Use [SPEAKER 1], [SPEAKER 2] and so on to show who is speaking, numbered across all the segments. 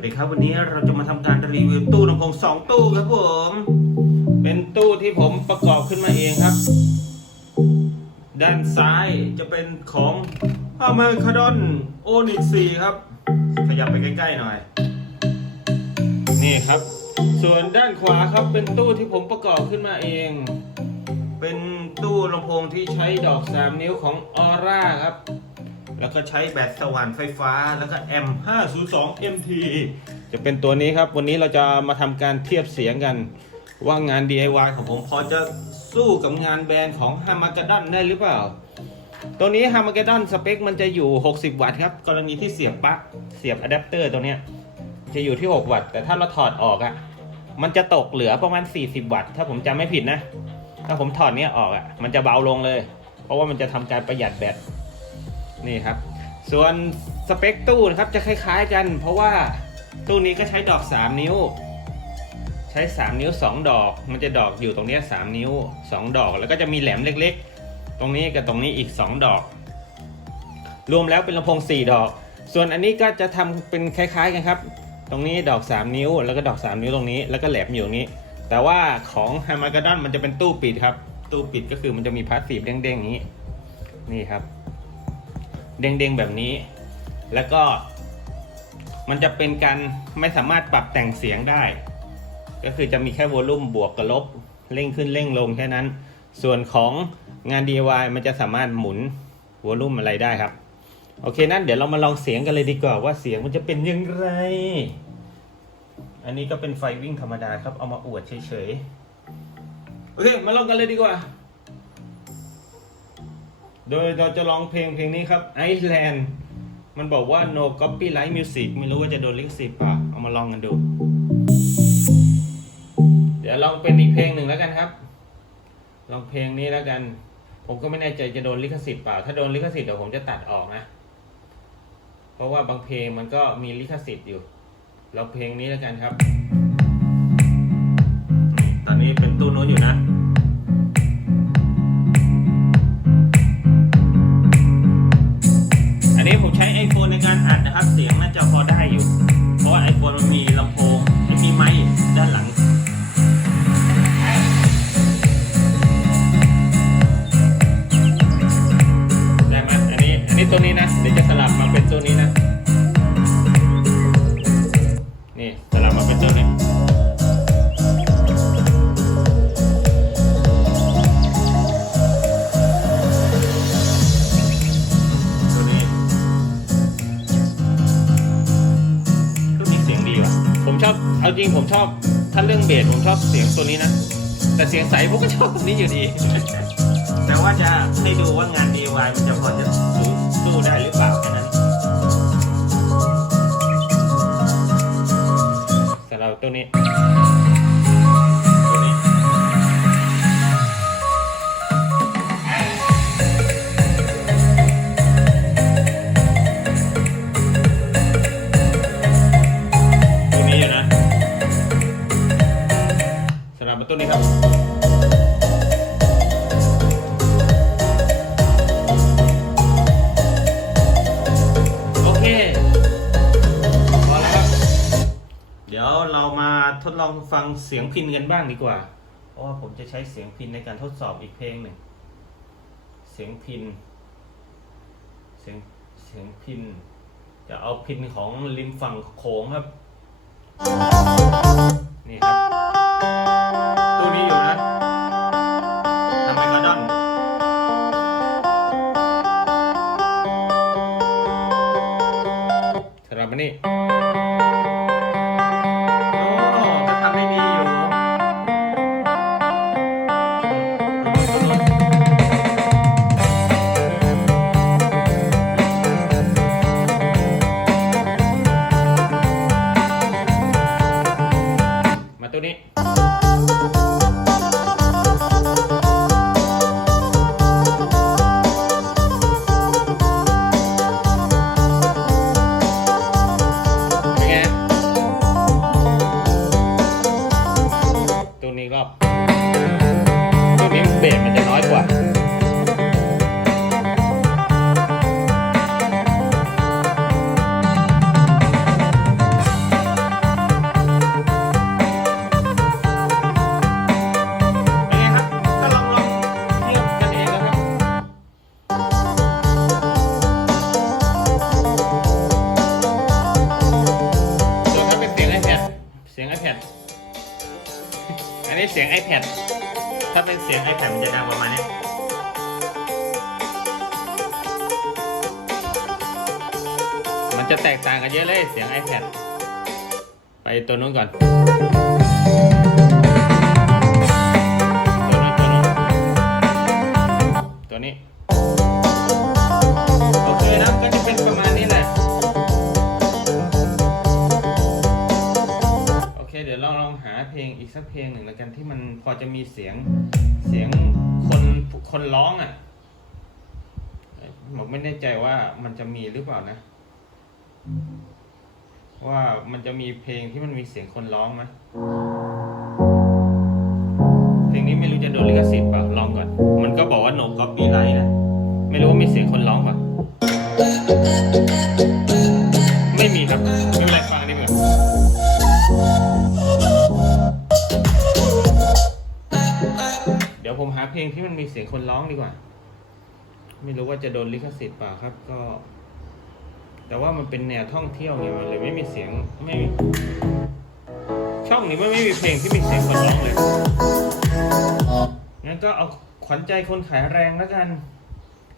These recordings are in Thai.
[SPEAKER 1] วัสดีครับวันนี้เราจะมาทำการรีวิวตู้ลำโพงสองตู้ครับผม เป็นตู้ที่ผมประกอบขึ้นมาเองครับ ด้านซ้ายจะเป็นของอเมริคาดอนโอนิกซีครับ ขยับไปใกล้ ๆ หน่อย นี่ครับ ส่วนด้านขวาครับเป็นตู้ที่ผมประกอบขึ้นมาเอง เป็นตู้ลำโพงที่ใช้ดอก 3 นิ้วของออร่าครับ แล้วก็ใช้แบตสว่านไฟฟ้า แล้วก็แอม 502 MT จะเป็นตัวนี้ครับ วันนี้เราจะมาทำการเทียบเสียงกัน ว่างาน DIY ของผมพอจะสู้กับงานแบรนด์ของ h a m a g e d o n ได้หรือเปล่า ตัวนี้ h a m a g e d o n สเปคมันจะอยู่ 60 วัตต์ครับ กรณีที่เสียบปลั๊กเสียบอะแดปเตอร์ตัวเนี้ยจะอยู่ที่ 6 วัตต์ แต่ถ้าเราถอดออกอะ่ะ มันจะตกเหลือประมาณ 40 วัตต์ ถ้าผมจำไม่ผิดนะ ถ้าผมถอดเนี้ยออกอะ่ะ มันจะเบาลงเลย เพราะว่ามันจะทำการประหยัดแบต นี่ครับ ส่วนสเปคตู้นะครับจะคล้ายๆกัน เพราะว่าตู้นี้ก็ใช้ดอก 3 นิ้ว ใช้ 3 นิ้ว 2 ดอก มันจะดอกอยู่ตรงนี้ 3 นิ้ว 2 ดอก แล้วก็จะมีแหลมเล็กๆ ตรงนี้กับตรงนี้อีก 2 ดอก รวมแล้วเป็นลำโพง 4 ดอก ส่วนอันนี้ก็จะทำเป็นคล้ายๆกันครับ ตรงนี้ดอก 3 นิ้ว แล้วก็ดอก 3 นิ้วตรงนี้ แล้วก็แหลมอยู่ตรงนี้ แต่ว่าของฮามากาดอนมันจะเป็นตู้ปิดครับ ตู้ปิดก็คือมันจะมีพาสซีฟเด้งๆอย่างนี้ นี่ครับ เด้งๆแบบนี้ แล้วก็มันจะเป็นการไม่สามารถปรับแต่งเสียงได้ ก็คือจะมีแค่วอลลุ่มบวกกับลบเร่งขึ้นเร่งลงแค่นั้น ส่วนของงาน DIY มันจะสามารถหมุนวอลลุ่มอะไรได้ครับ โอเคนั้นเดี๋ยวเรามาลองเสียงกันเลยดีกว่าว่าเสียงมันจะเป็นยังไง อันนี้ก็เป็นไฟวิ่งธรรมดาครับ เอามาอวดเฉยๆ โอเค มาลองกันเลยดีกว่า โดยเราจะร้องเพลงเพลงนี้ครับ Iceland มันบอกว่า no copyright music ไม่รู้ว่าจะโดนลิขสิทธิ์เปล่าเอามาลองกันดู เดี๋ยวลองเป็นอีกเพลงหนึ่งแล้วกันครับ ลองเพลงนี้แล้วกัน ผมก็ไม่แน่ใจจะโดนลิขสิทธิ์เปล่า ถ้าโดนลิขสิทธิ์เดี๋ยวผมจะตัดออกนะ เพราะว่าบางเพลงมันก็มีลิขสิทธิ์อยู่ ลองเพลงนี้แล้วกันครับ ตอนนี้เป็นตู้โน้นอยู่นะ เอาจริงผมชอบ ถ้าเรื่องเบสผมชอบเสียงตัวนี้นะ แต่เสียงใสผมก็ชอบตัวนี้อยู่ดี แต่ว่าจะให้ดูว่างาน DIY มันจะพอจะสู้สู้ได้หรือเปล่าแค่นั้นสำหรับตัวนี้ เสียงพินกันบ้างดีกว่า เพราะว่าผมจะใช้เสียงพินในการทดสอบอีกเพลงหนึ่ง เสียงพิน เสียงเสียงพิน จะเอาพินของริมฝั่งโขงครับ นี่ครับ วงนี้รอบตรงนี้เบสมันจะน้อยกว่า iPad ถ้าเป็นเสียง iPad มันจะดังประมาณนี้มันจะแตกต่างกันเยอะเลยเสียง iPad ไปตัวนู้นก่อนตัวนู้นตัวนู้นตัวนี้โอเคนะก็จะเป็นประมาณนี้แหละ เดี๋ยวเราลองหาเพลงอีกสักเพลงหนึ่งแล้วกันที่มันพอจะมีเสียงเสียงคนคนร้องอะผมไม่แน่ใจว่ามันจะมีหรือเปล่านะ ว่ามันจะมีเพลงที่มันมีเสียงคนร้องไหมเพลงนี้ไม่รู้จะโดนลิขสิทธิ์เปล่าลองก่อน มันก็บอกว่า no copyright นะ ไม่รู้ว่ามีเสียงคนร้องเปล่ เพลงที่มันมีเสียงคนร้องดีกว่า ไม่รู้ว่าจะโดนลิขสิทธิ์ป่าครับ ก็ แต่ว่ามันเป็นแนวท่องเที่ยวไงมันเลยไม่มีเสียงไม่มีช่องนี้มันไม่มีเพลงที่มีเสียงคนร้องเลยงั้นก็เอาขวัญใจคนขายแรงแล้วกัน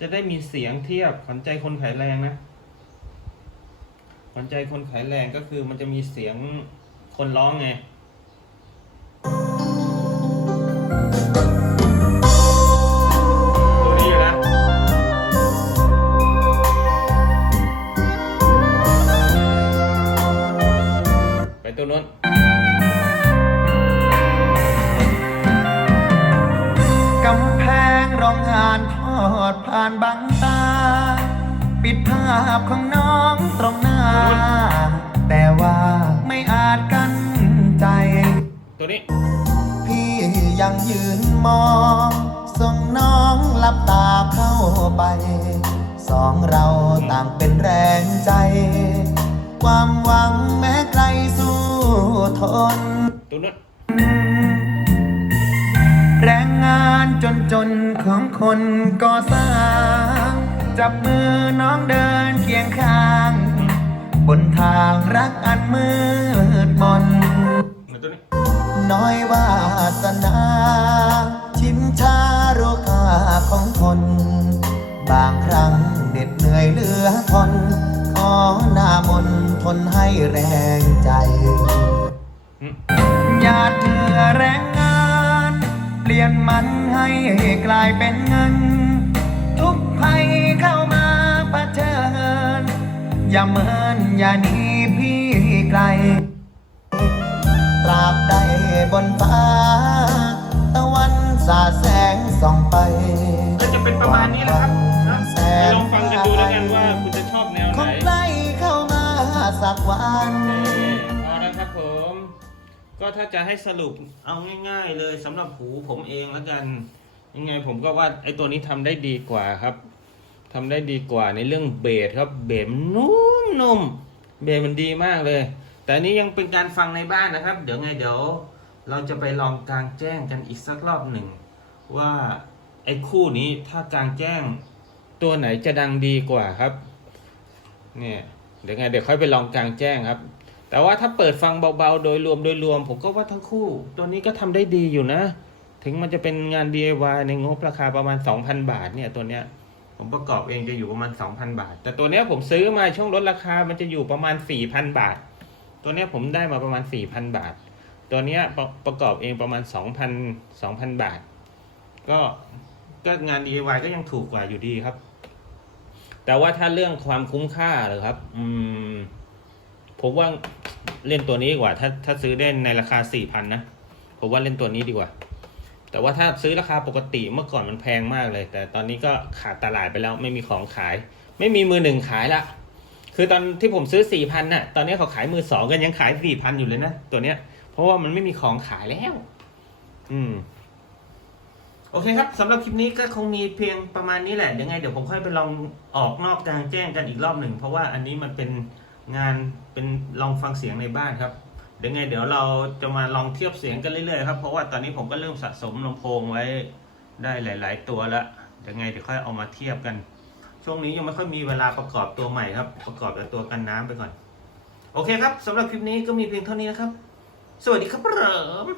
[SPEAKER 1] จะได้มีเสียงเทียบขวัญใจคนขายแรงนะขวัญใจคนขายแรงก็คือมันจะมีเสียงคนร้องไง
[SPEAKER 2] ดผ่านบังตา ปิดภาพของน้องตรงหน้า แต่ว่าไม่อาจกั้นใจ
[SPEAKER 1] ตัวนี้
[SPEAKER 2] พี่ยังยืนมองส่งน้องหลับตาเข้าไป สองเราต่างเป็นแรงใจ ความหวังแม้ไกลสู้ทน
[SPEAKER 1] ตัวนู้น
[SPEAKER 2] งงานจนจนๆของคนก่อสร้าง จับมือน้องเดินเคียงข้าง บนทางรักอันมืดมน
[SPEAKER 1] เหมือนตัวนี้
[SPEAKER 2] น้อยวาสนาชิมชาโรคาของคน บางครั้งเหน็ดเหนื่อยเหลือทน ขอหน้ามนต์ทนให้แรงใจ
[SPEAKER 1] อืม
[SPEAKER 2] หยาดเหงื่อแรงงาน เปลี่ยนมันให้กลายเป็นเงิน ทุกภัยเข้ามาเผชิญอย่าเมินอย่าหนีพี่ไกลตราบใดบนฟ้า ตะวันสาดแสงส่องไป
[SPEAKER 1] ก็จะเป็นประมาณนี้แหละครับนะ
[SPEAKER 2] แส
[SPEAKER 1] ไป
[SPEAKER 2] ง
[SPEAKER 1] ลองฟังกันดูแล้วกันว่าคุณจะชอบแนว
[SPEAKER 2] ค
[SPEAKER 1] ไหน
[SPEAKER 2] งใกล้เข้ามาสักวัน
[SPEAKER 1] ก็ถ้าจะให้สรุปเอาง่าย ๆ เลยสำหรับหูผมเองแล้วกัน ยังไงผมก็ว่าไอ้ตัวนี้ทำได้ดีกว่าครับทำได้ดีกว่าในเรื่องเบสครับเบสมันนุ่มๆเบสมันดีมากเลย แต่นนี้ยังเป็นการฟังในบ้านนะครับ เดี๋ยวไงเดี๋ยวเราจะไปลองกลางแจ้งกันอีกสักรอบหนึ่ง ว่าไอ้คู่นี้ถ้ากลางแจ้งตัวไหนจะดังดีกว่าครับเนี่ยเดี๋ยวไงเดี๋ยวค่อยไปลองกลางแจ้งครับ แต่ว่าถ้าเปิดฟังเบาๆ โดยรวมโดยรวม ผมก็ว่าทั้งคู่ ตัวนี้ก็ทำได้ดีอยู่นะ ถึงมันจะเป็นงาน DIY ในงบราคาประมาณ 2,000 บาทเนี่ยตัวเนี้ยผมประกอบเองจะอยู่ประมาณ 2,000 บาท แต่ตัวเนี้ยผมซื้อมาช่วงลดราคามันจะอยู่ประมาณ 4,000 บาท ตัวเนี้ยผมได้มาประมาณ 4,000 บาท ตัวเนี้ยประประกอบเองประมาณ 2,000 2,000 บาท ก็ก็งาน DIY ก็ยังถูกกว่าอยู่ดีครับ แต่ว่าถ้าเรื่องความคุ้มค่าเหรอครับ อืม ผมว่าเล่นตัวนี้ดีกว่า ถ้าถ้าซื้อได้ในราคาสี่พันนะผมว่าเล่นตัวนี้ดีกว่า แต่ว่าถ้าซื้อราคาปกติเมื่อก่อนมันแพงมากเลย แต่ตอนนี้ก็ขาดตลาดไปแล้วไม่มีของขาย ไม่มีมือหนึ่งขายละคือตอนที่ผมซื้อสี่พันน่ะตอนนี้เขาขายมือสองกันยังขายสี่พันอยู่เลยนะตัวเนี้ย เพราะว่ามันไม่มีของขายแล้ว อืมโอเคครับสำหรับคลิปนี้ก็คงมีเพียงประมาณนี้แหละเดี๋ยวไงเดี๋ยวผมค่อยไปลองออกนอกกลางแจ้งกันอีกรอบหนึ่ง เพราะว่าอันนี้มันเป็น งานเป็นลองฟังเสียงในบ้านครับเดี๋ยวไงเดี๋ยวเราจะมาลองเทียบเสียงกันเรื่อยๆครับเพราะว่าตอนนี้ผมก็เริ่มสะสมลำโพงไว้ได้หลาย ๆ ตัวละเดี๋ยวไงเดี๋ยวค่อยเอามาเทียบกัน ช่วงนี้ยังไม่ค่อยมีเวลาประกอบตัวใหม่ครับ ประกอบแต่ตัวกันน้ำไปก่อน โอเคครับสำหรับคลิปนี้ก็มีเพียงเท่านี้นะครับ สวัสดีครับเพิ่ม